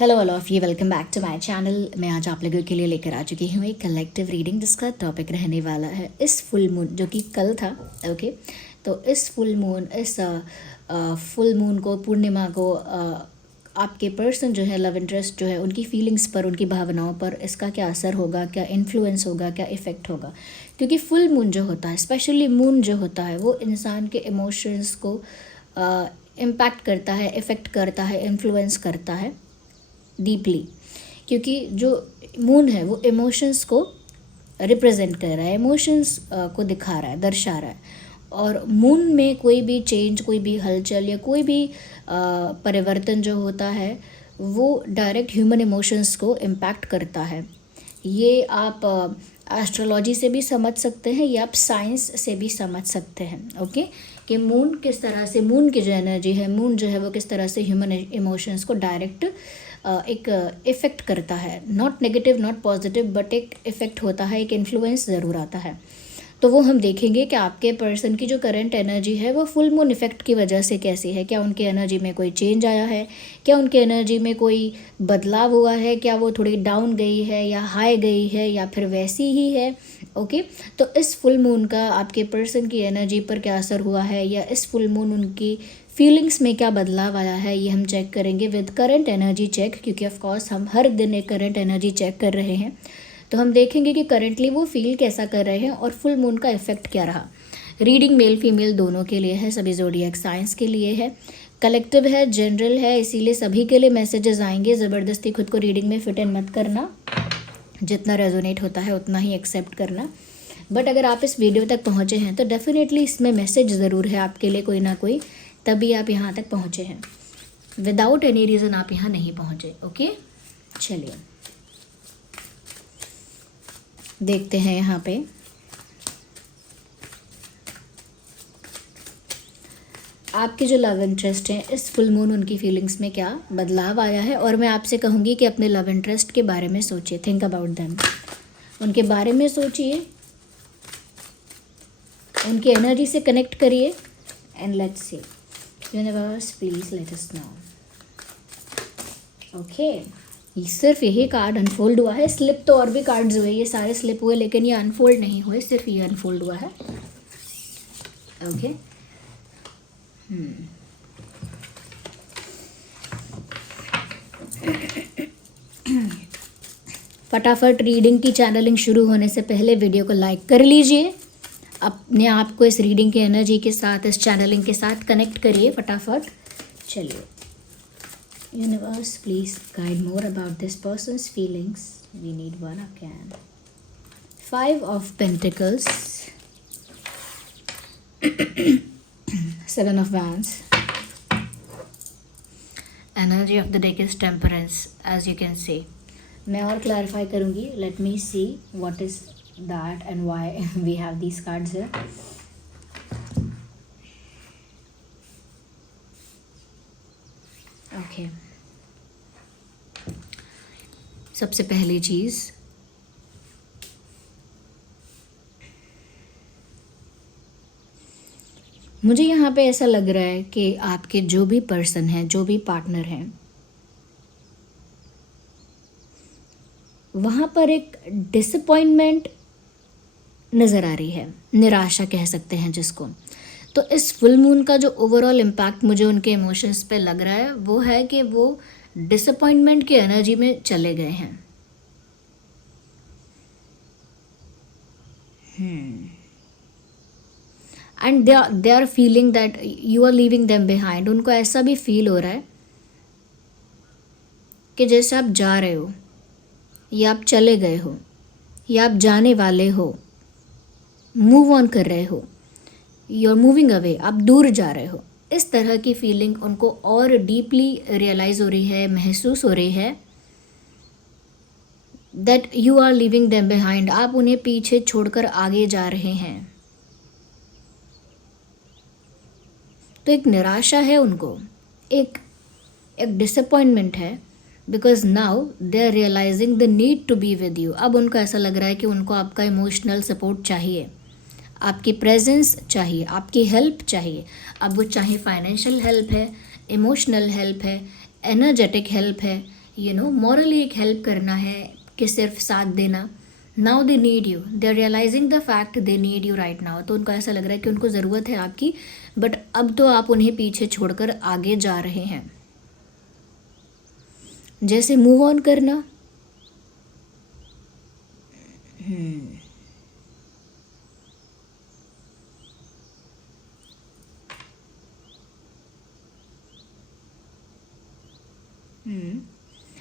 Hello all of you, welcome back to my channel. मैं आज आप लोगों के लिए लेकर आ चुकी हूँ एक कलेक्टिव रीडिंग जिसका टॉपिक रहने वाला है इस फुल मून जो कि कल था। ओके, तो इस फुल मून को, पूर्णिमा को आपके पर्सन जो है, लव इंटरेस्ट जो है, उनकी फीलिंग्स पर, उनकी भावनाओं पर इसका क्या असर होगा, क्या इन्फ्लुएंस होगा, क्या इफ़ेक्ट होगा। क्योंकि फुल मून जो होता है, स्पेशली मून जो होता है, वो इंसान के इमोशंस को इम्पैक्ट करता है, इफ़ेक्ट करता है, इन्फ्लुएंस करता है डीपली। क्योंकि जो मून है वो इमोशंस को रिप्रेजेंट कर रहा है, इमोशंस को दिखा रहा है, दर्शा रहा है। और मून में कोई भी चेंज, कोई भी हलचल या कोई भी परिवर्तन जो होता है वो डायरेक्ट ह्यूमन इमोशंस को इम्पैक्ट करता है। ये आप एस्ट्रोलॉजी से भी समझ सकते हैं या आप साइंस से भी समझ सकते हैं। ओके, कि मून किस तरह से, मून की जो एनर्जी है, मून जो है वो किस तरह से ह्यूमन इमोशंस को डायरेक्ट एक इफ़ेक्ट करता है। Not negative, not positive, but एक इफ़ेक्ट होता है, एक इन्फ्लुएंस ज़रूर आता है। तो वो हम देखेंगे कि आपके पर्सन की जो करंट एनर्जी है वो फुल मून इफ़ेक्ट की वजह से कैसी है। क्या उनकी एनर्जी में कोई चेंज आया है, क्या उनकी एनर्जी में कोई बदलाव हुआ है, क्या वो थोड़ी डाउन गई है या हाई गई है या फिर वैसी ही है। ओके, तो इस फुल मून का आपके पर्सन की एनर्जी पर क्या असर हुआ है, या इस फुल मून उनकी फीलिंग्स में क्या बदलाव आया है, ये हम चेक करेंगे विद करंट एनर्जी चेक। क्योंकि ऑफ कोर्स हम हर दिन एक करंट एनर्जी चेक कर रहे हैं, तो हम देखेंगे कि करंटली वो फील कैसा कर रहे हैं और फुल मून का इफेक्ट क्या रहा। रीडिंग मेल फीमेल दोनों के लिए है, सभी ज़ोडिएक साइंस के लिए है, कलेक्टिव है, जनरल है, इसीलिए सभी के लिए मैसेजेस आएंगे। ज़बरदस्ती खुद को रीडिंग में फिट इन मत करना, जितना रेजोनेट होता है उतना ही एक्सेप्ट करना। बट अगर आप इस वीडियो तक पहुँचे हैं तो डेफिनेटली इसमें मैसेज ज़रूर है आपके लिए, कोई ना कोई, तभी आप यहाँ तक पहुँचे हैं। विदाउट एनी रीज़न आप यहाँ नहीं पहुँचे। ओके, चलिए देखते हैं यहाँ पे आपके जो लव इंटरेस्ट हैं, इस फुल मून उनकी फीलिंग्स में क्या बदलाव आया है। और मैं आपसे कहूँगी कि अपने लव इंटरेस्ट के बारे में सोचिए, थिंक अबाउट देम, उनके बारे में सोचिए, उनकी एनर्जी से कनेक्ट करिए and let's see. Universe please let us know. Okay, सिर्फ यही कार्ड अनफोल्ड हुआ है, स्लिप तो और भी कार्ड्स हुए, ये सारे स्लिप हुए, लेकिन ये अनफोल्ड नहीं हुए, सिर्फ ये अनफोल्ड हुआ है। ओके, फटाफट रीडिंग की चैनलिंग शुरू होने से पहले वीडियो को लाइक कर लीजिए, अपने आप को इस रीडिंग की एनर्जी के साथ, इस चैनलिंग के साथ कनेक्ट करिए फटाफट। चलिए, universe please guide more about this person's feelings. We need one again. 5 of pentacles, 7 of wands, energy of the deck is temperance, as you can see. मैं और क्लैरिफाई करूँगी, let me see what is that and why we have these cards here. Okay, सबसे पहली चीज़, मुझे यहाँ पे ऐसा लग रहा है कि आपके जो भी पर्सन हैं, जो भी पार्टनर हैं, वहाँ पर एक डिसअपॉइंटमेंट नज़र आ रही है, निराशा कह सकते हैं जिसको। तो इस फुल मून का जो ओवरऑल इम्पैक्ट मुझे उनके इमोशंस पे लग रहा है वो है कि वो डिसअपॉइंटमेंट की एनर्जी में चले गए हैं। And they are feeling that you are leaving them behind. उनको ऐसा भी फील हो रहा है कि जैसे आप जा रहे हो, या आप चले गए हो, या आप जाने वाले हो, मूव ऑन कर रहे हो, यू आर मूविंग अवे, आप दूर जा रहे हो। इस तरह की फीलिंग उनको और डीपली रियलाइज़ हो रही है, महसूस हो रही है that you are leaving them behind. आप उन्हें पीछे छोड़कर आगे जा रहे हैं। तो एक निराशा है उनको, एक डिसअपॉइंटमेंट है, because now they are realizing the need to be with you. अब उनको ऐसा लग रहा है कि उनको आपका इमोशनल सपोर्ट चाहिए, आपकी प्रेजेंस चाहिए, आपकी हेल्प चाहिए। अब वो चाहे फाइनेंशियल हेल्प है, इमोशनल हेल्प है, एनर्जेटिक हेल्प है, मॉरली एक हेल्प करना है कि सिर्फ साथ देना. Now they need you, they are realizing the fact they need you right now. तो उनको ऐसा लग रहा है कि उनको ज़रूरत है आपकी, बट अब तो आप उन्हें पीछे छोड़कर आगे जा रहे हैं. जैसे मूव ऑन करना.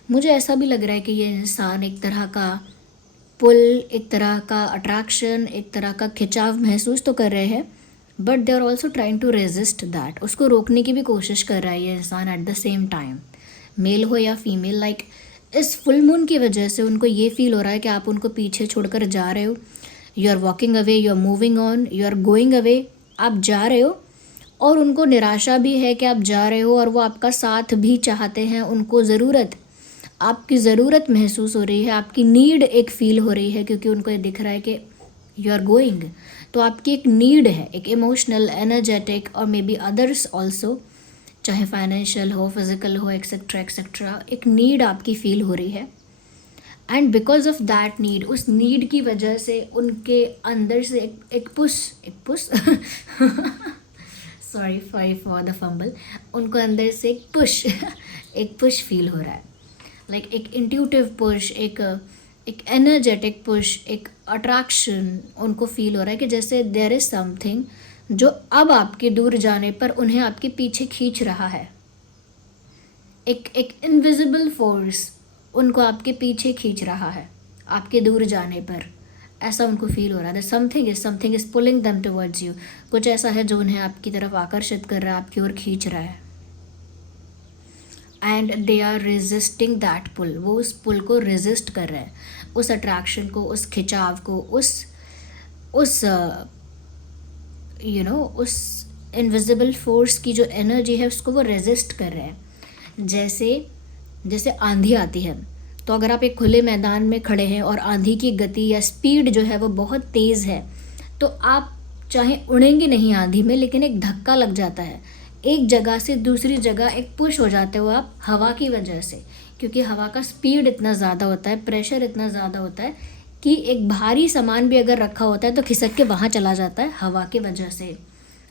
मुझे ऐसा भी लग रहा है कि ये इंसान एक तरह का पुल, एक तरह का अट्रैक्शन, एक तरह का खिंचाव महसूस तो कर रहे हैं, but they are also trying to resist that. उसको रोकने की भी कोशिश कर रहा है ये इंसान at the same time, male हो या फीमेल. लाइक इस फुल मून की वजह से उनको ये फील हो रहा है कि आप उनको पीछे छोड़कर जा रहे हो. You are walking away, you are moving on, you are going away. आप जा रहे हो और उनको निराशा भी है कि आप जा रहे हो, और वो आपका साथ भी चाहते हैं. उनको आपकी ज़रूरत महसूस हो रही है, आपकी नीड एक फ़ील हो रही है, क्योंकि उनको ये दिख रहा है कि यू आर गोइंग. तो आपकी एक नीड है, एक इमोशनल, एनर्जेटिक और मे बी अदर्स ऑल्सो, चाहे फाइनेंशियल हो, फिज़िकल हो, एक्सेट्रा एक्सेट्रा. एक नीड आपकी फ़ील हो रही है. And because of that need, उस नीड की वजह से उनके अंदर से एक push sorry for the fumble. उनको अंदर से एक पुश फील हो रहा है. लाइक एक इंट्यूटिव पुश, एक एनर्जेटिक पुश, एक अट्रैक्शन उनको फील हो रहा है कि जैसे देयर इज़ समथिंग जो अब आपके दूर जाने पर उन्हें आपके पीछे खींच रहा है. एक इनविजिबल फोर्स उनको आपके पीछे खींच रहा है आपके दूर जाने पर. ऐसा उनको फील हो रहा है. Something is pulling them towards you. कुछ ऐसा है जो उन्हें आपकी तरफ आकर्षित कर रहा है, आपकी ओर खींच रहा है. And they are resisting that pull. वो उस पुल को रेजिस्ट कर रहे हैं, उस अट्रैक्शन को, उस खिंचाव को, उस उस इनविजिबल फोर्स की जो एनर्जी है उसको वो रेजिस्ट कर रहे हैं. जैसे आंधी आती है, तो अगर आप एक खुले मैदान में खड़े हैं और आंधी की गति या स्पीड जो है वो बहुत तेज़ है, तो आप चाहे उड़ेंगे नहीं आंधी में, लेकिन एक धक्का लग जाता है. एक जगह से दूसरी जगह एक पुश हो जाते हो आप हवा की वजह से, क्योंकि हवा का स्पीड इतना ज़्यादा होता है, प्रेशर इतना ज़्यादा होता है कि एक भारी सामान भी अगर रखा होता है तो खिसक के वहाँ चला जाता है हवा की वजह से,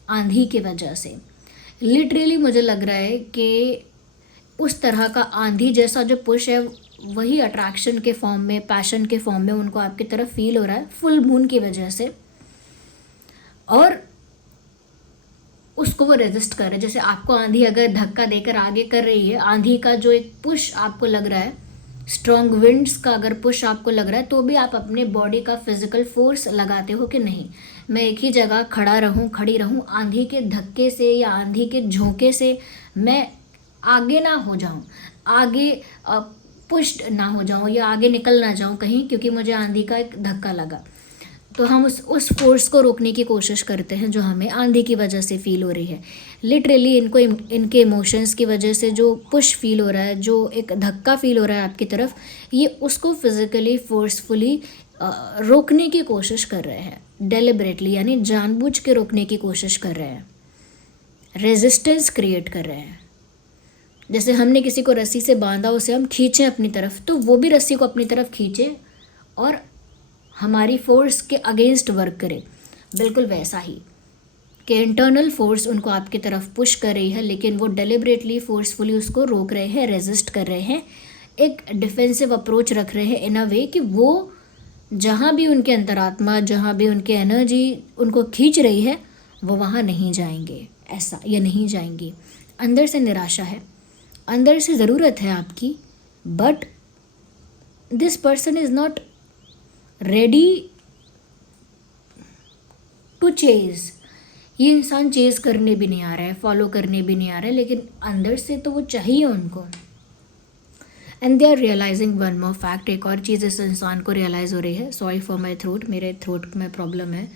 आंधी की वजह से. लिटरली मुझे लग रहा है कि उस तरह का आंधी जैसा जो पुश है वही अट्रैक्शन के फॉर्म में, पैशन के फॉर्म में उनको आपकी तरफ फील हो रहा है फुल मून की वजह से, और उसको वो रेजिस्ट कर रहे हैं. जैसे आपको आंधी अगर धक्का देकर आगे कर रही है, आंधी का जो एक पुश आपको लग रहा है, स्ट्रॉन्ग विंड्स का अगर पुश आपको लग रहा है, तो भी आप अपने बॉडी का फिजिकल फोर्स लगाते हो कि नहीं, मैं एक ही जगह खड़ी रहूं, आंधी के धक्के से या आंधी के झोंके से मैं आगे ना हो जाऊं, आगे पुश ना हो जाऊं या आगे निकल ना जाऊं कहीं, क्योंकि मुझे आंधी का एक धक्का लगा. तो हम उस फोर्स को रोकने की कोशिश करते हैं जो हमें आंधी की वजह से फील हो रही है. लिटरली इनके इमोशंस की वजह से जो पुश फील हो रहा है, जो एक धक्का फील हो रहा है आपकी तरफ, ये उसको फिज़िकली फोर्सफुली रोकने की कोशिश कर रहे हैं, डेलिबरेटली, यानी जानबूझ के रोकने की कोशिश कर रहे हैं, रेजिस्टेंस क्रिएट कर रहे हैं. जैसे हमने किसी को रस्सी से बांधा, उसे हम खींचें अपनी तरफ, तो वो भी रस्सी को अपनी तरफ खींचे और हमारी फोर्स के अगेंस्ट वर्क करे. बिल्कुल वैसा ही कि इंटरनल फोर्स उनको आपकी तरफ पुश कर रही है, लेकिन वो डेलिबरेटली फोर्सफुली उसको रोक रहे हैं, रेजिस्ट कर रहे हैं, एक डिफेंसिव अप्रोच रख रहे हैं इन अ वे कि वो जहाँ भी उनके अंतरात्मा, जहाँ भी उनकी एनर्जी उनको खींच रही है, वो वहाँ नहीं जाएंगे, ऐसा या नहीं जाएंगी. अंदर से निराशा है, अंदर से ज़रूरत है आपकी, but this person is not ready to chase. ये इंसान चेज़ करने भी नहीं आ रहा है, फॉलो करने भी नहीं आ रहा है, लेकिन अंदर से तो वो चाहिए उनको. And they are realizing one more fact. एक और चीज़ इस इंसान को रियलाइज़ हो रही है. सॉरी फॉर माई थ्रोट, मेरे थ्रोट में प्रॉब्लम है,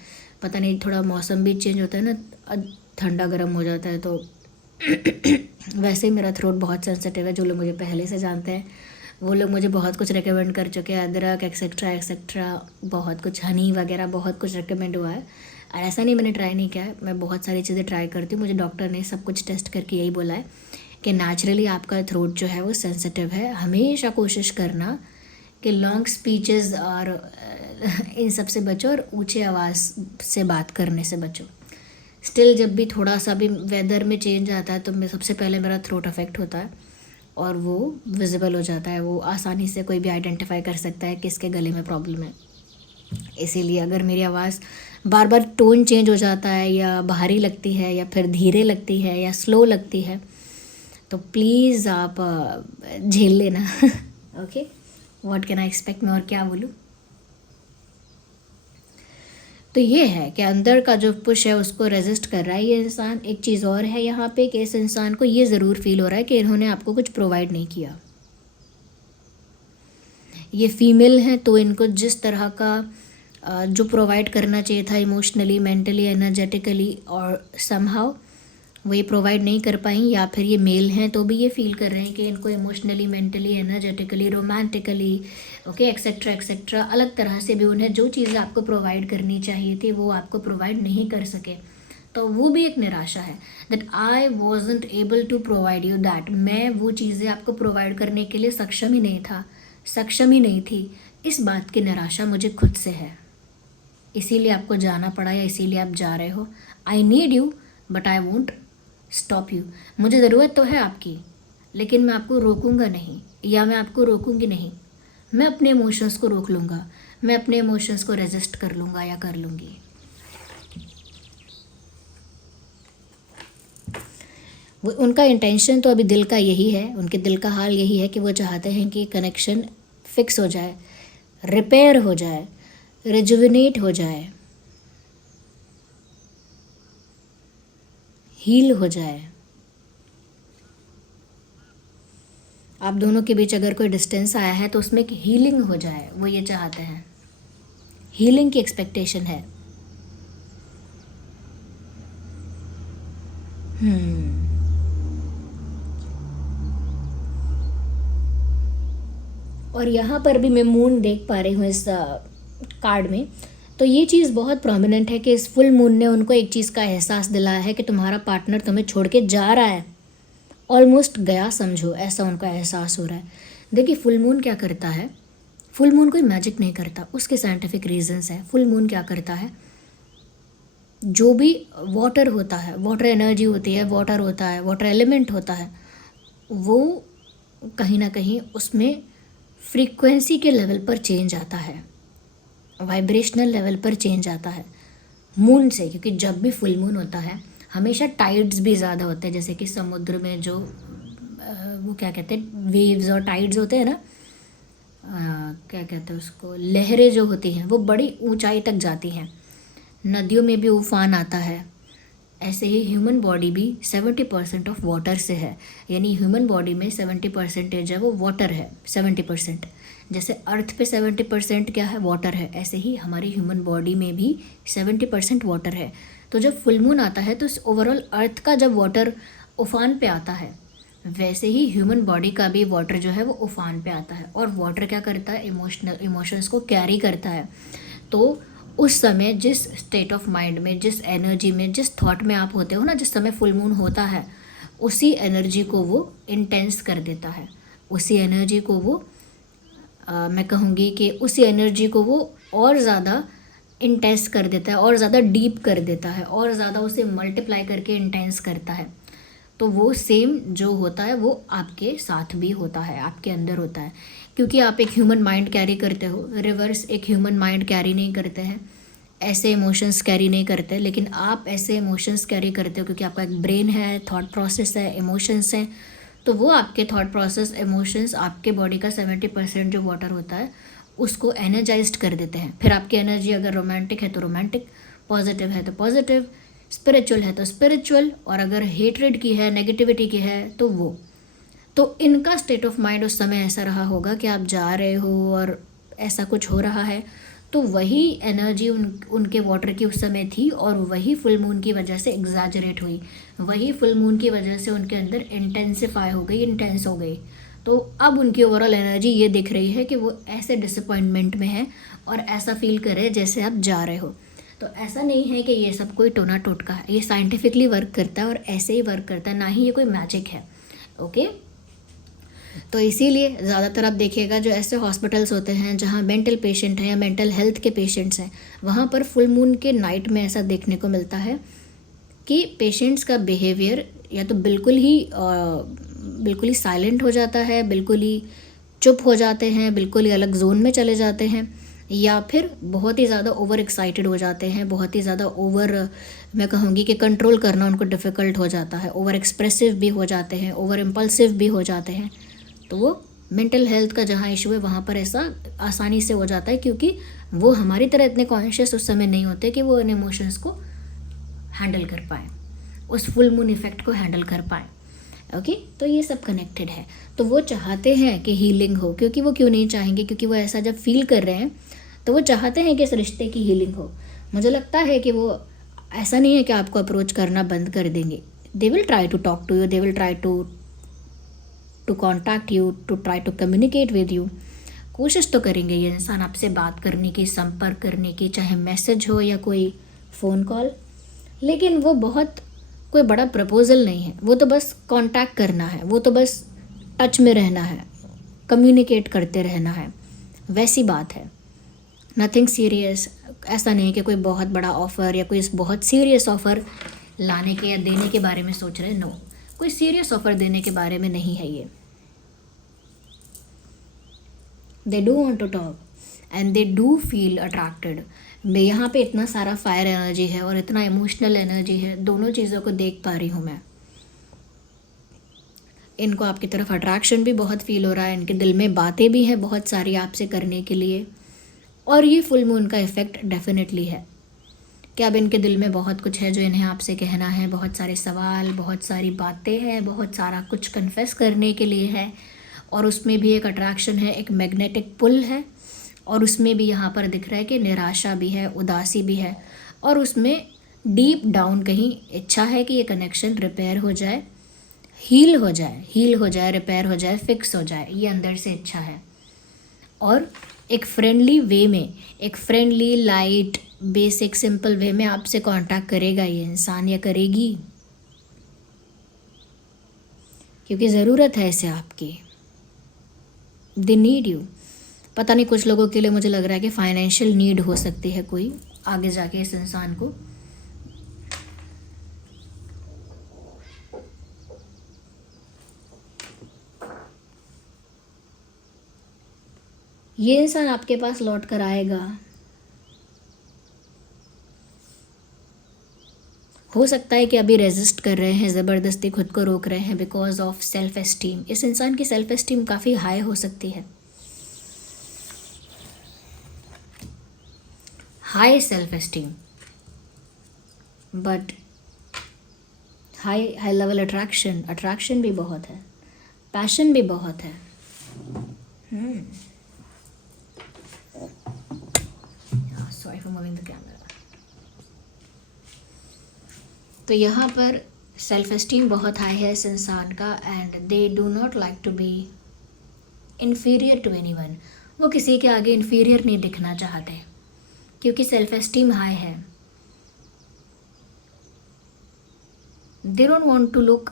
पता नहीं, थोड़ा मौसम भी चेंज होता है ना, ठंडा गर्म हो जाता है, तो वैसे ही मेरा थ्रोट बहुत सेंसिटिव है. जो लोग मुझे पहले से जानते हैं वो लोग मुझे बहुत कुछ रिकमेंड कर चुके हैं, अदरक एक्सेट्रा एक्सेट्रा, बहुत कुछ, हनी वगैरह बहुत कुछ रिकमेंड हुआ है. और ऐसा नहीं मैंने ट्राई नहीं किया है, मैं बहुत सारी चीज़ें ट्राई करती हूँ, मुझे डॉक्टर ने सब कुछ टेस्ट करके यही बोला है. कि नेचुरली आपका थ्रोट जो है वो सेंसिटिव है। हमेशा कोशिश करना कि लॉन्ग स्पीचेस और इन सब से बचो और ऊंचे आवाज़ से बात करने से बचो। स्टिल जब भी थोड़ा सा भी वेदर में चेंज आता है तो मैं सबसे पहले मेरा थ्रोट अफेक्ट होता है और वो विजिबल हो जाता है। वो आसानी से कोई भी आइडेंटिफाई कर सकता है कि इसके गले में प्रॉब्लम है। इसीलिए अगर मेरी आवाज़ बार बार टोन चेंज हो जाता है या भारी लगती है या फिर धीरे लगती है या स्लो लगती है तो प्लीज़ आप झेल लेना। Okay, what can I expect, मैं और क्या बोलूँ। तो ये है कि अंदर का जो पुश है उसको रेजिस्ट कर रहा है ये इंसान। एक चीज़ और है यहाँ पे कि इस इंसान को ये ज़रूर फील हो रहा है कि इन्होंने आपको कुछ प्रोवाइड नहीं किया। ये फीमेल हैं तो इनको जिस तरह का जो प्रोवाइड करना चाहिए था इमोशनली, मेंटली, एनर्जेटिकली और समहाउ वो ये प्रोवाइड नहीं कर पाई। या फिर ये मेल हैं तो भी ये फील कर रहे हैं कि इनको emotionally, mentally, energetically, romantically, okay, etcetera etcetera, अलग तरह से भी उन्हें जो चीज़ें आपको प्रोवाइड करनी चाहिए थी वो आपको प्रोवाइड नहीं कर सके। तो वो भी एक निराशा है that I wasn't able to provide you that. मैं वो चीज़ें आपको प्रोवाइड करने के लिए सक्षम ही नहीं था, सक्षम ही नहीं थी। इस बात की निराशा मुझे खुद से है, इसीलिए आपको जाना पड़ा या इसीलिए आप जा रहे हो। I need you but I won't stop you. मुझे ज़रूरत तो है आपकी लेकिन मैं आपको रोकूंगा नहीं या मैं आपको रोकूंगी नहीं। मैं अपने इमोशंस को रोक लूँगा, मैं अपने इमोशंस को रेजिस्ट कर लूँगा या कर लूँगी। वो उनका इंटेंशन तो अभी दिल का यही है, उनके दिल का हाल यही है कि वो चाहते हैं कि कनेक्शन फिक्स हो जाए, रिपेयर हो जाए, रिजुविनेट हो जाए, हील हो जाए। आप दोनों के बीच अगर कोई डिस्टेंस आया है तो उसमें एक हीलिंग हो जाए, वो ये चाहते हैं। हीलिंग की एक्सपेक्टेशन है। और यहाँ पर भी मैं मून देख पा रही हूँ इस कार्ड में। तो ये चीज़ बहुत प्रोमिनेंट है कि इस फुल मून ने उनको एक चीज़ का एहसास दिलाया है कि तुम्हारा पार्टनर तुम्हें छोड़ के जा रहा है, ऑलमोस्ट गया समझो, ऐसा उनका एहसास हो रहा है। देखिए फुल मून क्या करता है, फुल मून कोई मैजिक नहीं करता, उसके साइंटिफिक रीजंस हैं। फुल मून क्या करता है, जो भी वाटर होता है, वाटर एनर्जी होती है, वाटर होता है, वाटर एलिमेंट होता है, वो कहीं ना कहीं उसमें फ्रीक्वेंसी के लेवल पर चेंज आता है, वाइब्रेशनल लेवल पर चेंज आता है मून से। क्योंकि जब भी फुल मून होता है हमेशा टाइड्स भी ज़्यादा होते हैं, जैसे कि समुद्र में जो वो क्या कहते हैं, वेव्स और टाइड्स होते हैं ना, क्या कहते हैं उसको, लहरें जो होती हैं वो बड़ी ऊंचाई तक जाती हैं। नदियों में भी उफान आता है। ऐसे ही ह्यूमन बॉडी भी 70% ऑफ वाटर से है, यानी ह्यूमन बॉडी में 70% है वो वाटर है। 70% जैसे अर्थ पे 70% क्या है, वाटर है, ऐसे ही हमारी ह्यूमन बॉडी में भी 70% वाटर है। तो जब फुल मून आता है तो ओवरऑल अर्थ का जब वाटर उफान पे आता है, वैसे ही ह्यूमन बॉडी का भी वाटर जो है वो उफान पे आता है। और वाटर क्या करता है, इमोशंस को कैरी करता है। तो उस समय जिस स्टेट ऑफ माइंड में, जिस एनर्जी में, जिस थॉट में आप होते हो ना, जिस समय फुल मून होता है, उसी एनर्जी को वो इंटेंस कर देता है। उसी एनर्जी को वो मैं कहूँगी कि उसी एनर्जी को वो और ज़्यादा इंटेंस कर देता है, और ज़्यादा डीप कर देता है, और ज़्यादा उसे मल्टीप्लाई करके इंटेंस करता है। तो वो सेम जो होता है वो आपके साथ भी होता है, आपके अंदर होता है। क्योंकि आप एक ह्यूमन माइंड कैरी करते हो, रिवर्स एक ह्यूमन माइंड कैरी नहीं करते हैं, ऐसे इमोशंस कैरी नहीं करते, लेकिन आप ऐसे इमोशंस कैरी करते हो क्योंकि आपका एक ब्रेन है, थॉट प्रोसेस है, इमोशंस हैं। तो वो आपके थॉट प्रोसेस, इमोशंस, आपके बॉडी का 70% जो वाटर होता है उसको एनर्जाइज्ड कर देते हैं। फिर आपकी एनर्जी अगर रोमांटिक है तो रोमांटिक, पॉजिटिव है तो पॉजिटिव, स्पिरिचुअल है तो स्पिरिचुअल, और अगर हेट्रेड की है, नेगेटिविटी की है तो वो। तो इनका स्टेट ऑफ माइंड उस समय ऐसा रहा होगा कि आप जा रहे हो और ऐसा कुछ हो रहा है, तो वही एनर्जी उनके वाटर की उस समय थी और वही फुल मून की वजह से एग्जैजरेट हुई, वही फुल मून की वजह से उनके अंदर इंटेंसिफाई हो गई, इंटेंस हो गई। तो अब उनकी ओवरऑल एनर्जी ये दिख रही है कि वो ऐसे डिसअपॉइंटमेंट में है और ऐसा फील कर रहे हैं जैसे आप जा रहे हो। तो ऐसा नहीं है कि ये सब कोई टोना टोटका है, ये साइंटिफिकली वर्क करता है और ऐसे ही वर्क करता है, ना ही ये कोई मैजिक है। ओके। तो इसीलिए ज़्यादातर आप देखिएगा जो ऐसे हॉस्पिटल्स होते हैं जहाँ मेंटल पेशेंट हैं या मेंटल हेल्थ के पेशेंट्स हैं, वहाँ पर फुल मून के नाइट में ऐसा देखने को मिलता है कि पेशेंट्स का बिहेवियर या तो बिल्कुल ही साइलेंट हो जाता है, बिल्कुल ही चुप हो जाते हैं, बिल्कुल ही अलग जोन में चले जाते हैं, या फिर बहुत ही ज़्यादा ओवर एक्साइटेड हो जाते हैं, बहुत ही ज़्यादा मैं कहूँगी कि कंट्रोल करना उनको डिफ़िकल्ट हो जाता है, ओवर एक्सप्रेसिव भी हो जाते हैं, ओवर इम्पल्सिव भी हो जाते हैं। तो वो मेंटल हेल्थ का जहाँ इशू है वहाँ पर ऐसा आसानी से हो जाता है, क्योंकि वो हमारी तरह इतने कॉन्शियस उस समय नहीं होते कि वो इन इमोशंस को हैंडल कर पाए, उस फुल मून इफ़ेक्ट को हैंडल कर पाए। ओके, तो ये सब कनेक्टेड है। तो वो चाहते हैं कि हीलिंग हो, क्योंकि वो क्यों नहीं चाहेंगे, क्योंकि वो ऐसा जब फील कर रहे हैं तो वो चाहते हैं कि इस रिश्ते की हीलिंग हो। मुझे लगता है कि वो ऐसा नहीं है कि आपको अप्रोच करना बंद कर देंगे। They will try to talk to you, they will try to contact you, to try to communicate with you. कोशिश तो करेंगे ये इंसान आपसे बात करने की, संपर्क करने की, चाहे मैसेज हो या कोई फ़ोन कॉल, लेकिन वो बहुत कोई बड़ा प्रपोज़ल नहीं है। वो तो बस कांटेक्ट करना है, वो तो बस टच में रहना है, कम्युनिकेट करते रहना है, वैसी बात है। Nothing serious. ऐसा नहीं कि कोई बहुत बड़ा ऑफ़र या कोई बहुत सीरियस ऑफ़र लाने के या देने के बारे में सोच रहे। नो, कोई सीरियस ऑफ़र देने के बारे में नहीं है ये। They do want to talk and they do feel attracted. यहाँ पे इतना सारा फायर एनर्जी है और इतना इमोशनल एनर्जी है, दोनों चीज़ों को देख पा रही हूँ मैं। इनको आपकी तरफ अट्रैक्शन भी बहुत फील हो रहा है, इनके दिल में बातें भी हैं बहुत सारी आपसे करने के लिए, और ये फुल मून का इफ़ेक्ट डेफिनेटली है कि अब इनके दिल में बहुत कुछ है जो इन्हें आपसे कहना है, बहुत सारे सवाल, बहुत सारी बातें हैं, बहुत सारा कुछ कन्फेस करने के लिए है। और उसमें भी एक अट्रैक्शन है, एक मैग्नेटिक पुल है, और उसमें भी यहाँ पर दिख रहा है कि निराशा भी है, उदासी भी है, और उसमें डीप डाउन कहीं इच्छा है कि ये कनेक्शन रिपेयर हो जाए, हील हो जाए, रिपेयर हो जाए, फिक्स हो जाए। ये अंदर से इच्छा है। और एक फ्रेंडली वे में, एक friendly, light, basic, simple way में आपसे कांटेक्ट करेगा ये इंसान या करेगी, क्योंकि ज़रूरत है इसे आपकी। दे नीड यू। पता नहीं, कुछ लोगों के लिए मुझे लग रहा है कि फाइनेंशियल नीड हो सकती है कोई आगे जाके इस इंसान को। ये इंसान आपके पास लौट कर आएगा। हो सकता है कि अभी रेजिस्ट कर रहे हैं, ज़बरदस्ती खुद को रोक रहे हैं बिकॉज ऑफ सेल्फ एस्टीम। इस इंसान की सेल्फ एस्टीम काफ़ी हाई हो सकती है, high self esteem, but high level attraction भी बहुत है, पैशन भी बहुत है। Sorry for moving the camera. तो यहाँ पर सेल्फ एस्टीम बहुत हाई है इस इंसान का, and they do not like to be inferior to anyone. वो किसी के आगे इन्फीरियर नहीं दिखना चाहते, क्योंकि सेल्फ एस्टीम हाई है। They don't want to look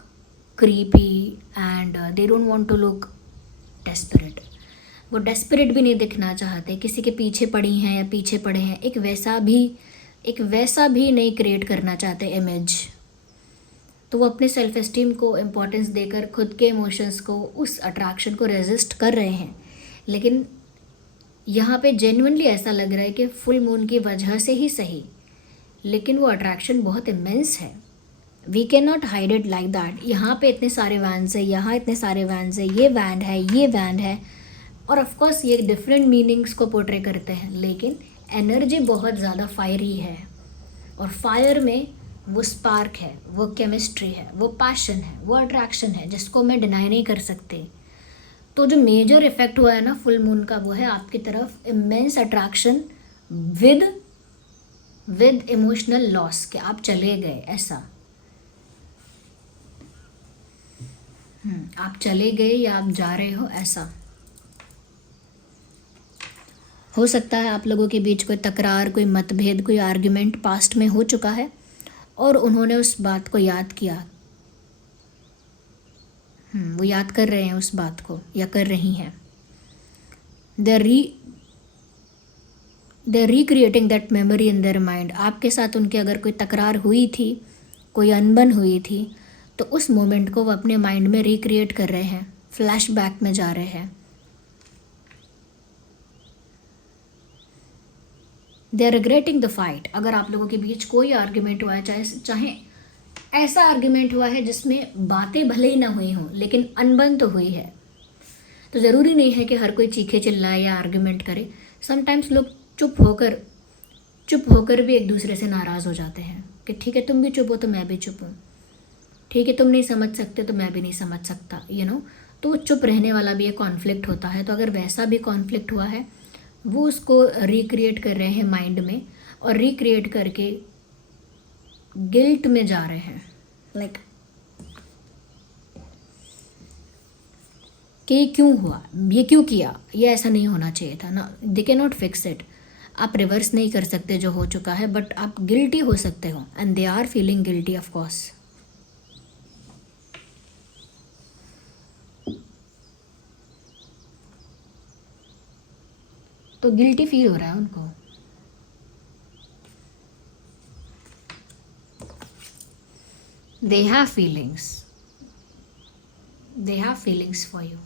creepy and they don't want to look desperate. वो डेस्परेट भी नहीं दिखना चाहते, किसी के पीछे पड़ी हैं या पीछे पड़े हैं, एक वैसा भी नहीं क्रिएट करना चाहते इमेज। तो वो अपने सेल्फ एस्टीम को इम्पोर्टेंस देकर खुद के इमोशंस को, उस अट्रैक्शन को रेजिस्ट कर रहे हैं। लेकिन यहाँ पे जेन्युइनली ऐसा लग रहा है कि फुल मून की वजह से ही सही, लेकिन वो अट्रैक्शन बहुत इमेंस है। We can not hide it like that. यहाँ पे इतने सारे वैन्स है, यहाँ इतने सारे वैन्स है, ये वैन है, ये वैन है, और ऑफकोर्स ये डिफरेंट मीनिंग्स को पोर्ट्रे करते हैं, लेकिन एनर्जी बहुत ज़्यादा फायरी है। और फायर में वो स्पार्क है, वो केमिस्ट्री है, वो पैशन है, वो अट्रैक्शन है, जिसको मैं डिनाई नहीं कर सकती। तो जो मेजर इफेक्ट हुआ है ना फुल मून का, वो है आपकी तरफ immense attraction with emotional loss, कि आप चले गए, ऐसा। आप चले गए या आप जा रहे हो, ऐसा हो सकता है। आप लोगों के बीच कोई तकरार, कोई मतभेद, कोई आर्ग्यूमेंट पास्ट में हो चुका है और उन्होंने उस बात को याद किया। वो याद कर रहे हैं उस बात को या कर रही हैं. They recreating that memory in their mind. आपके साथ उनके अगर कोई तकरार हुई थी, कोई अनबन हुई थी, तो उस मोमेंट को वो अपने माइंड में रिक्रिएट कर रहे हैं, फ्लैशबैक में जा रहे हैं. They are regretting the fight. अगर आप लोगों के बीच कोई आर्ग्यूमेंट हुआ है, चाहे ऐसा आर्ग्यूमेंट हुआ है जिसमें बातें भले ही ना हुई हों लेकिन अनबन तो हुई है, तो ज़रूरी नहीं है कि हर कोई चीखे चिल्लाए या आर्ग्यूमेंट करे. समटाइम्स लोग चुप होकर भी एक दूसरे से नाराज़ हो जाते हैं कि ठीक है तुम भी चुप हो तो मैं भी चुप हूँ, ठीक है तुम नहीं समझ सकते तो मैं भी नहीं समझ सकता, तो चुप रहने वाला भी एक कॉन्फ्लिक्ट होता है. तो अगर वैसा भी कॉन्फ्लिक्ट हुआ है, वो उसको रिक्रिएट कर रहे हैं माइंड में और रिक्रिएट करके गिल्ट में जा रहे हैं, लाइक कि ये क्यों हुआ, ये क्यों किया, ये ऐसा नहीं होना चाहिए था ना. They can not fix it. आप रिवर्स नहीं कर सकते जो हो चुका है, बट आप गिल्टी हो सकते हो and they are feeling guilty of course. तो गिल्टी फील हो रहा है उनको. They have feelings for you.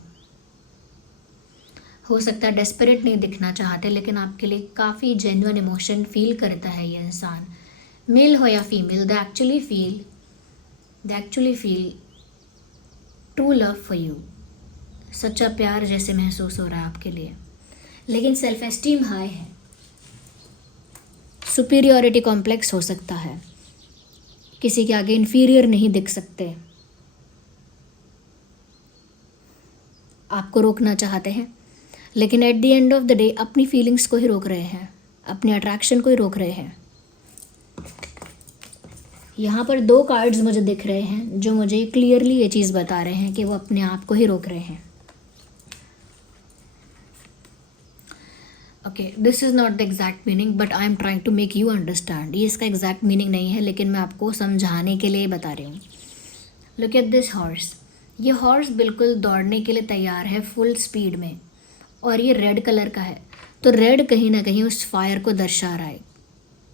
हो सकता है डेस्परेट नहीं दिखना चाहते, लेकिन आपके लिए काफ़ी जेन्युइन इमोशन फील करता है ये इंसान. मेल हो या female, they actually feel true love for you. सच्चा प्यार जैसे महसूस हो रहा है आपके लिए, लेकिन सेल्फ एस्टीम हाई है. सुपीरियॉरिटी कॉम्प्लेक्स हो सकता है, किसी के आगे इन्फीरियर नहीं दिख सकते. आपको रोकना चाहते हैं, लेकिन at the end of the day अपनी फीलिंग्स को ही रोक रहे हैं, अपने अट्रैक्शन को ही रोक रहे हैं. यहाँ पर 2 कार्ड्स मुझे दिख रहे हैं जो मुझे क्लियरली ये चीज़ बता रहे हैं कि वो अपने आप को ही रोक रहे हैं. Okay, this is not the exact meaning but I am trying to make you understand. ये इसका एग्जैक्ट मीनिंग नहीं है, लेकिन मैं आपको समझाने के लिए बता रही हूँ. Look at this horse. ये हॉर्स बिल्कुल दौड़ने के लिए तैयार है फुल स्पीड में, और ये रेड कलर का है. तो रेड कहीं ना कहीं उस फायर को दर्शा रहा है,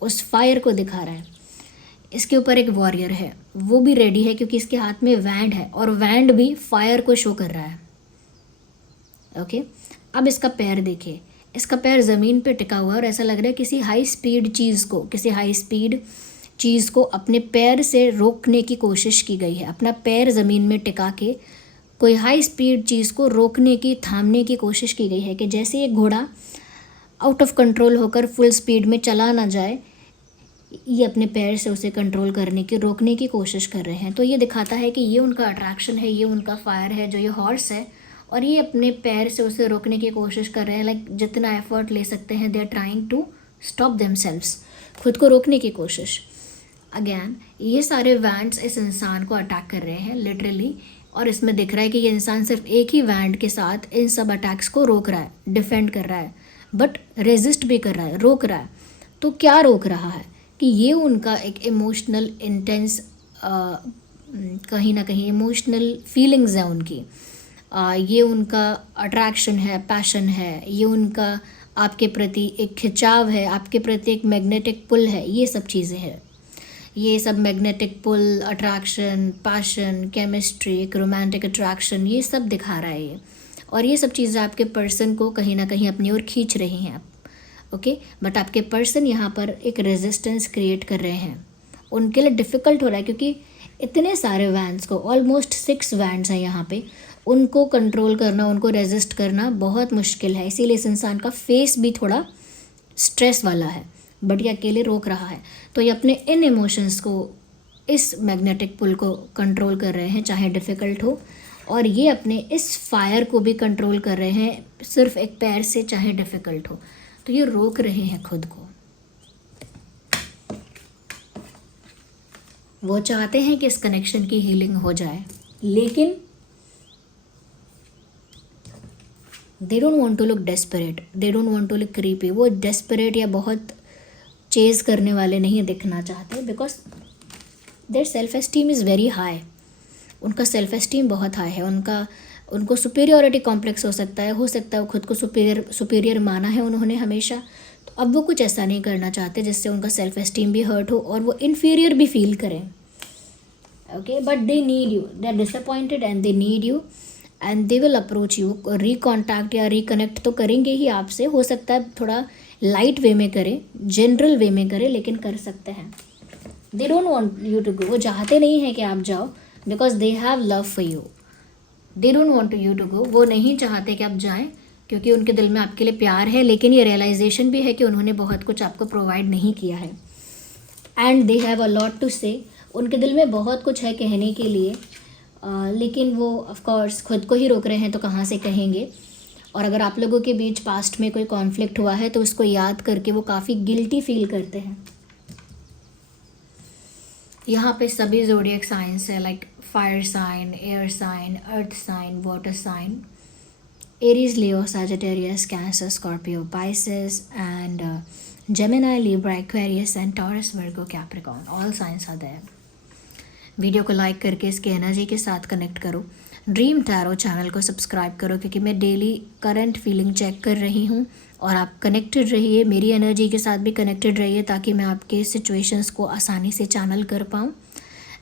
उस फायर को दिखा रहा है. इसके ऊपर एक वॉरियर है, वो भी रेडी है क्योंकि इसके हाथ में वैंड है, और वैंड भी फायर को शो कर रहा है. ओके, अब इसका पैर देखिए. इसका पैर ज़मीन पे टिका हुआ है और ऐसा लग रहा है किसी हाई स्पीड चीज़ को अपने पैर से रोकने की कोशिश की गई है. अपना पैर ज़मीन में टिका के कोई हाई स्पीड चीज़ को रोकने की, थामने की कोशिश की गई है, कि जैसे एक घोड़ा आउट ऑफ कंट्रोल होकर फुल स्पीड में चला ना जाए, ये अपने पैर से उसे कंट्रोल करने की, रोकने की कोशिश कर रहे हैं. तो ये दिखाता है कि ये उनका अट्रैक्शन है, ये उनका फायर है जो ये हॉर्स है, और ये अपने पैर से उसे रोकने की कोशिश कर रहे हैं. लाइक जितना एफर्ट ले सकते हैं, they are trying to stop themselves, खुद को रोकने की कोशिश. अगेन ये सारे वैंड्स इस इंसान को अटैक कर रहे हैं लिटरली, और इसमें दिख रहा है कि ये इंसान सिर्फ एक ही वैंड के साथ इन सब अटैक्स को रोक रहा है, डिफेंड कर रहा है, बट रेजिस्ट भी कर रहा है, रोक रहा है. तो क्या रोक रहा है कि ये उनका एक इमोशनल इंटेंस, कहीं ना कहीं इमोशनल फीलिंग्स है उनकी. ये उनका अट्रैक्शन है, पैशन है, ये उनका आपके प्रति एक खिंचाव है, आपके प्रति एक मैग्नेटिक पुल है. ये सब चीज़ें हैं, ये सब magnetic pull, attraction, passion, chemistry, एक रोमांटिक अट्रैक्शन, ये सब दिखा रहा है ये. और ये सब चीज़ें आपके पर्सन को कहीं ना कहीं अपनी ओर खींच रही हैं. ओके, बट आपके पर्सन यहाँ पर एक रेजिस्टेंस क्रिएट कर रहे हैं. उनके लिए डिफ़िकल्ट हो रहा है क्योंकि इतने सारे वैंड्स को, ऑलमोस्ट 6 वैंड्स हैं यहाँ पे, उनको कंट्रोल करना, उनको रेजिस्ट करना बहुत मुश्किल है. इसीलिए इस इंसान का फेस भी थोड़ा स्ट्रेस वाला है, बट ये अकेले रोक रहा है. तो ये अपने इन इमोशंस को, इस मैग्नेटिक पुल को कंट्रोल कर रहे हैं, चाहे डिफ़िकल्ट हो, और ये अपने इस फायर को भी कंट्रोल कर रहे हैं सिर्फ एक पैर से, चाहे डिफ़िकल्ट हो. तो ये रोक रहे हैं खुद को. वो चाहते हैं कि इस कनेक्शन की हीलिंग हो जाए, लेकिन they don't want to look desperate, they don't want to look creepy. वो डेस्परेट या बहुत चेज़ करने वाले नहीं दिखना चाहते, because their self esteem is very high. उनका सेल्फ एस्टीम बहुत हाई है, उनको सुपीरियरिटी कॉम्प्लेक्स हो सकता है वो खुद को सुपीरियर माना है उन्होंने हमेशा। तो अब वो कुछ ऐसा नहीं करना चाहते जिससे उनका सेल्फ एस्टीम भी हर्ट हो और वो इन्फीरियर भी फील करें। Okay, but they need you, they are disappointed and they need you and they will approach you. Recontact या रिकनेक्ट तो करेंगे ही आपसे, हो सकता है थोड़ा लाइट वे में करें, जनरल वे में करें, लेकिन कर सकते हैं। They don't want you to go, वो चाहते नहीं हैं कि आप जाओ, because they have love for you. They don't want you to go, वो नहीं चाहते कि आप जाएं क्योंकि उनके दिल में आपके लिए प्यार है, लेकिन ये रियलाइजेशन भी है कि उन्होंने बहुत कुछ आपको प्रोवाइड नहीं किया है। And they have a lot to say, उनके दिल में बहुत कुछ है कहने के लिए, लेकिन वो ऑफ कोर्स खुद को ही रोक रहे हैं तो कहाँ से कहेंगे। और अगर आप लोगों के बीच पास्ट में कोई कॉन्फ्लिक्ट हुआ है तो उसको याद करके वो काफ़ी गिल्टी फील करते हैं। यहाँ पे सभी ज़ोडिएक साइंस है, like fire sign, air sign, earth sign, water sign, Aries, Leo, Sagittarius, Cancer, Scorpio, Pisces and Gemini, Libra, Aquarius and Taurus, Virgo, Capricorn, all signs are there. Video को like करके इसके energy के साथ connect करो। Dream tarot channel को subscribe करो क्योंकि मैं डेली करंट फीलिंग चेक कर रही हूँ और आप कनेक्टेड रहिए, मेरी एनर्जी के साथ भी कनेक्टेड रहिए ताकि मैं आपके सिचुएशंस को आसानी से चैनल कर पाऊँ।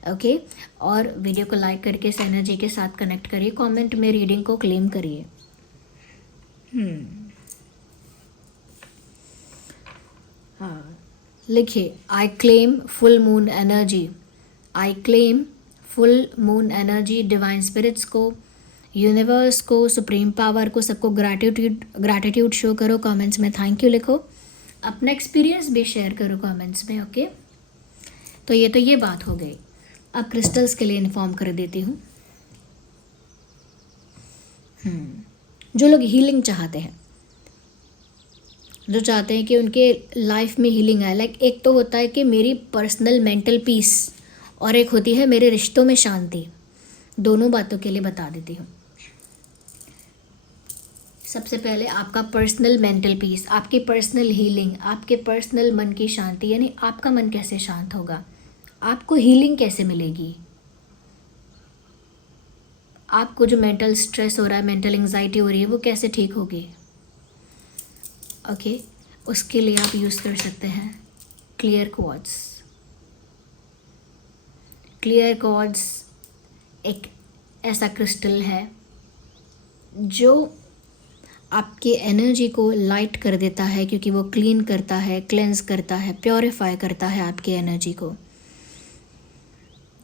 ओके, और वीडियो को लाइक करके इस एनर्जी के साथ कनेक्ट करिए, कमेंट में रीडिंग को क्लेम करिए। हाँ, लिखिए, I claim full moon energy, I claim full moon energy. Divine spirits को, यूनिवर्स को, सुप्रीम पावर को, सबको ग्रैटिट्यूड शो करो, कमेंट्स में थैंक यू लिखो, अपना एक्सपीरियंस भी शेयर करो कमेंट्स में। ओके, तो ये बात हो गई। अब क्रिस्टल्स के लिए इन्फॉर्म कर देती हूँ। जो लोग हीलिंग चाहते हैं, जो चाहते हैं कि उनके लाइफ में हीलिंग आए, लाइक एक तो होता है कि मेरी पर्सनल मेंटल पीस और एक होती है मेरे रिश्तों में शांति। दोनों बातों के लिए बता देती हूँ। सबसे पहले आपका पर्सनल मेंटल पीस, आपकी पर्सनल हीलिंग, आपके पर्सनल मन की शांति, यानी आपका मन कैसे शांत होगा, आपको हीलिंग कैसे मिलेगी, आपको जो मेंटल स्ट्रेस हो रहा है, मेंटल एंजाइटी हो रही है, वो कैसे ठीक होगी। ओके, उसके लिए आप यूज़ कर सकते हैं क्लियर क्वार्ट्ज। क्लियर क्वार्ट्ज एक ऐसा क्रिस्टल है जो आपकी एनर्जी को लाइट कर देता है, क्योंकि वो क्लीन करता है, क्लेंस करता है, प्योरीफाई करता है आपकी एनर्जी को।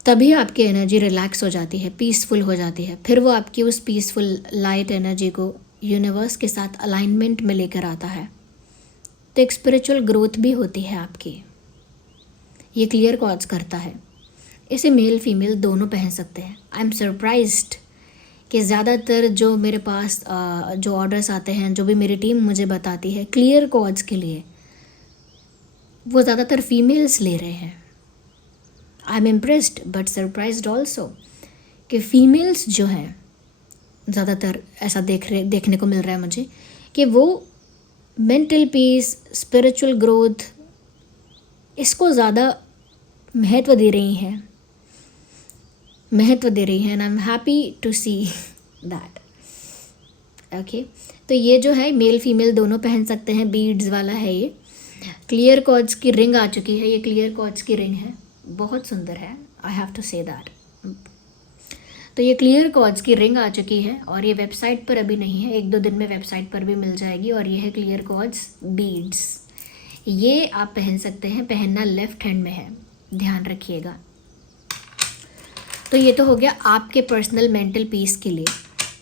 तभी आपकी एनर्जी रिलैक्स हो जाती है, पीसफुल हो जाती है। फिर वो आपकी उस पीसफुल लाइट एनर्जी को यूनिवर्स के साथ अलाइनमेंट में लेकर आता है, तो एक स्पिरिचुअल ग्रोथ भी होती है आपकी। ये क्लियर क्वार्ट्ज करता है। इसे मेल फीमेल दोनों पहन सकते हैं। आई एम सरप्राइज्ड कि ज़्यादातर जो मेरे पास जो ऑर्डर्स आते हैं, जो भी मेरी टीम मुझे बताती है क्लियर क्वार्ट्ज के लिए, वो ज़्यादातर फीमेल्स ले रहे हैं। I am impressed but surprised also कि फीमेल्स जो हैं ज़्यादातर ऐसा देखने को मिल रहा है मुझे कि वो मेंटल पीस, स्पिरिचुअल ग्रोथ, इसको ज़्यादा महत्व दे रही हैं and I am happy to see that. Okay, तो ये जो है मेल फीमेल दोनों पहन सकते हैं, बीड्स वाला है ये। क्लियर क्वार्ट्ज की रिंग आ चुकी है, ये क्लियर क्वार्ट्ज की रिंग है, बहुत सुंदर है, I have to say that. तो ये क्लियर क्वार्ट्ज की रिंग आ चुकी है और ये वेबसाइट पर अभी नहीं है, 1-2 दिन में वेबसाइट पर भी मिल जाएगी। और ये है क्लियर क्वार्ट्ज बीड्स, ये आप पहन सकते हैं, पहनना लेफ्ट हैंड में है, ध्यान रखिएगा। तो ये तो हो गया आपके पर्सनल मेंटल पीस के लिए।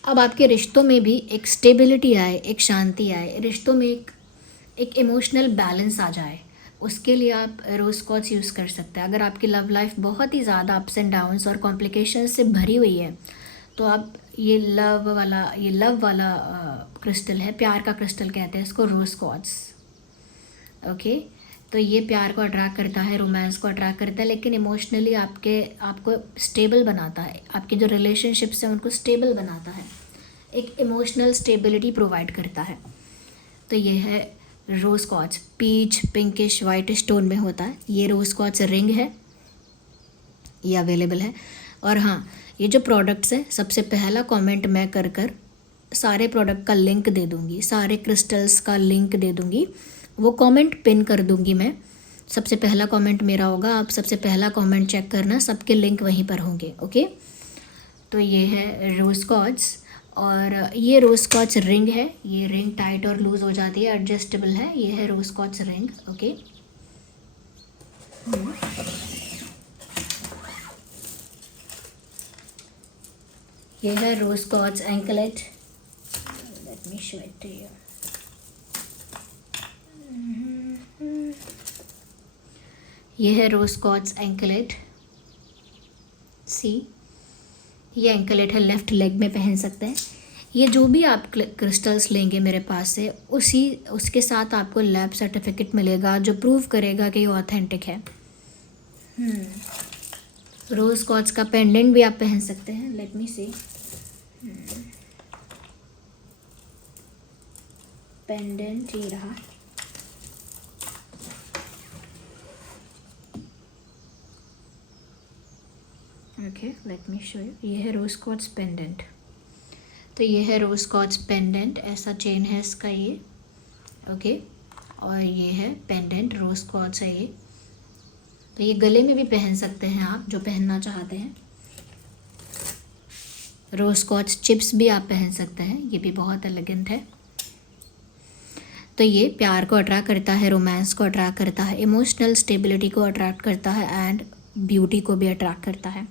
अब आपके रिश्तों में भी एक स्टेबिलिटी आए, एक शांति आए, रिश्तों में एक इमोशनल बैलेंस आ जाए, उसके लिए आप रोज़ क्वार्ट्ज यूज़ कर सकते हैं। अगर आपकी लव लाइफ बहुत ही ज़्यादा अप्स एंड डाउन्स और कॉम्प्लिकेशन से भरी हुई है तो आप ये लव वाला क्रिस्टल है, प्यार का क्रिस्टल कहते हैं इसको, रोज़ क्वार्ट्ज। ओके, तो ये प्यार को अट्रैक्ट करता है, रोमांस को अट्रैक्ट करता है, लेकिन इमोशनली आपको स्टेबल बनाता है, आपके जो रिलेशनशिप्स हैं उनको स्टेबल बनाता है, एक इमोशनल स्टेबिलिटी प्रोवाइड करता है। तो ये है rose quartz, peach pinkish white stone में होता है। ये रोज़ क्वार्ट्ज रिंग है, ये अवेलेबल है। और हाँ, ये जो प्रोडक्ट्स हैं, सबसे पहला कमेंट मैं कर सारे प्रोडक्ट का लिंक दे दूँगी, सारे क्रिस्टल्स का लिंक दे दूँगी, वो कमेंट पिन कर दूँगी मैं। सबसे पहला कमेंट मेरा होगा, आप सबसे पहला कमेंट चेक करना, सबके लिंक वहीं पर होंगे। ओके, तो ये है रोज़ क्वार्ट्ज, और ये रोज़ क्वार्ट्ज रिंग है। ये रिंग टाइट और लूज़ हो जाती है, एडजस्टेबल है। ये है रोज़ क्वार्ट्ज रिंग। ओके, ये है rose quartz anklet. Let me show it to you. ये है रोज़ क्वार्ट्ज एंकलेट। सी, ये एंकलेट है, लेफ़्ट लेग में पहन सकते हैं। ये जो भी आप क्रिस्टल्स लेंगे मेरे पास से, उसके साथ आपको लैब सर्टिफिकेट मिलेगा जो प्रूव करेगा कि ये ऑथेंटिक है। रोज़ क्वार्ट्ज का पेंडेंट भी आप पहन सकते हैं। लेट मी सी, पेंडेंट ये रहा। Okay, late me show you. ये है रोज़ क्वार्ट्ज पेंडेंट। तो ये है रोज़ क्वार्ट्ज पेंडेंट, ऐसा चेन है इसका ये। ओके, और ये है पेंडेंट, रोज़ क्वार्ट्ज है ये। तो ये गले में भी पहन सकते हैं आप, जो पहनना चाहते हैं। रोज़ क्वार्ट्ज चिप्स भी आप पहन सकते हैं, ये भी बहुत एलिगेंट है। तो ये प्यार को अट्रैक्ट करता है, रोमांस को अट्रैक्ट करता है, इमोशनल स्टेबिलिटी को अट्रैक्ट करता है, एंड ब्यूटी को भी अट्रैक्ट करता है।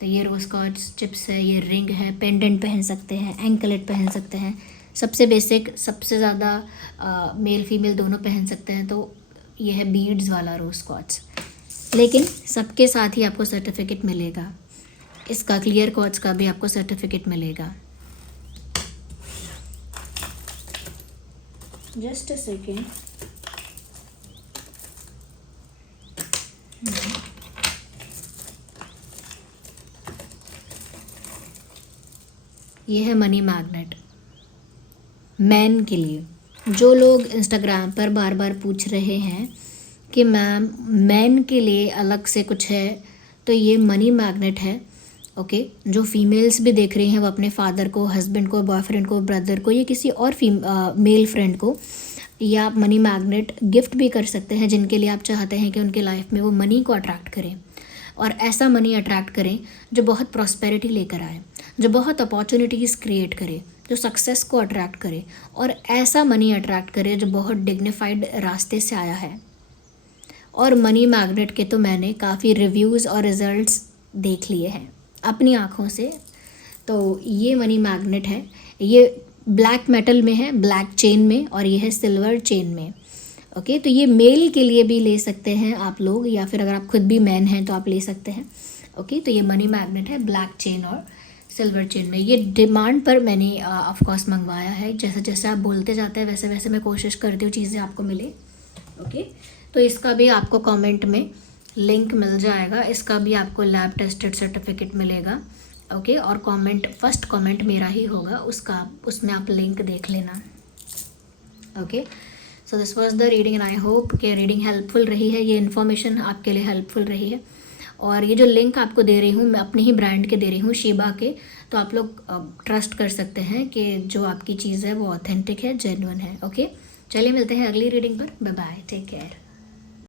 तो ये रोज़ क्वार्ट्ज चिप्स है, ये रिंग है, पेंडेंट पहन सकते हैं, एंकलेट पहन सकते हैं। सबसे बेसिक, सबसे ज़्यादा मेल फीमेल दोनों पहन सकते हैं। तो ये है बीड्स वाला रोज़ क्वार्ट्ज, लेकिन सबके साथ ही आपको सर्टिफिकेट मिलेगा। इसका क्लियर क्वार्ट्ज का भी आपको सर्टिफिकेट मिलेगा। Just a second. ये है मनी मैग्नेट, मैन के लिए। जो लोग इंस्टाग्राम पर बार बार पूछ रहे हैं कि मैम मैन के लिए अलग से कुछ है, तो ये मनी मैग्नेट है। ओके, जो फीमेल्स भी देख रही हैं वो अपने फादर को, हस्बैंड को, बॉयफ्रेंड को, ब्रदर को, या किसी और मेल फ्रेंड को, या आप मनी मैग्नेट गिफ्ट भी कर सकते हैं, जिनके लिए आप चाहते हैं कि उनके लाइफ में वो मनी को अट्रैक्ट करें, और ऐसा मनी अट्रैक्ट करें जो बहुत प्रॉस्पेरिटी लेकर आए, जो बहुत अपॉर्चुनिटीज़ क्रिएट करे, जो सक्सेस को अट्रैक्ट करे, और ऐसा मनी अट्रैक्ट करे जो बहुत डिग्निफाइड रास्ते से आया है। और मनी मैग्नेट के तो मैंने काफ़ी रिव्यूज़ और रिज़ल्ट्स देख लिए हैं अपनी आँखों से। तो ये मनी मैग्नेट है, ये ब्लैक मेटल में है, ब्लैक चेन में, और ये है सिल्वर चेन में। ओके, तो ये मेल के लिए भी ले सकते हैं आप लोग, या फिर अगर आप खुद भी मैन हैं तो आप ले सकते हैं। ओके, तो ये मनी मैग्नेट है, ब्लैक चेन और सिल्वर चेन में। ये डिमांड पर मैंने ऑफकोर्स मंगवाया है। जैसे जैसे आप बोलते जाते हैं वैसे वैसे मैं कोशिश करती हूँ चीज़ें आपको मिले। ओके, तो इसका भी आपको कमेंट में लिंक मिल जाएगा, इसका भी आपको लैब टेस्टेड सर्टिफिकेट मिलेगा। ओके, और फर्स्ट कमेंट मेरा ही होगा, उसमें आप लिंक देख लेना। Okay, so this was the reading, and I hope कि रीडिंग हेल्पफुल रही है, ये इन्फॉर्मेशन आपके लिए हेल्पफुल रही है। और ये जो लिंक आपको दे रही हूँ, मैं अपने ही ब्रांड के दे रही हूँ, शीबा के। तो आप लोग ट्रस्ट कर सकते हैं कि जो आपकी चीज़ है वो ऑथेंटिक है, जेन्युइन है। ओके, चलिए मिलते हैं अगली रीडिंग पर। Bye bye, take care.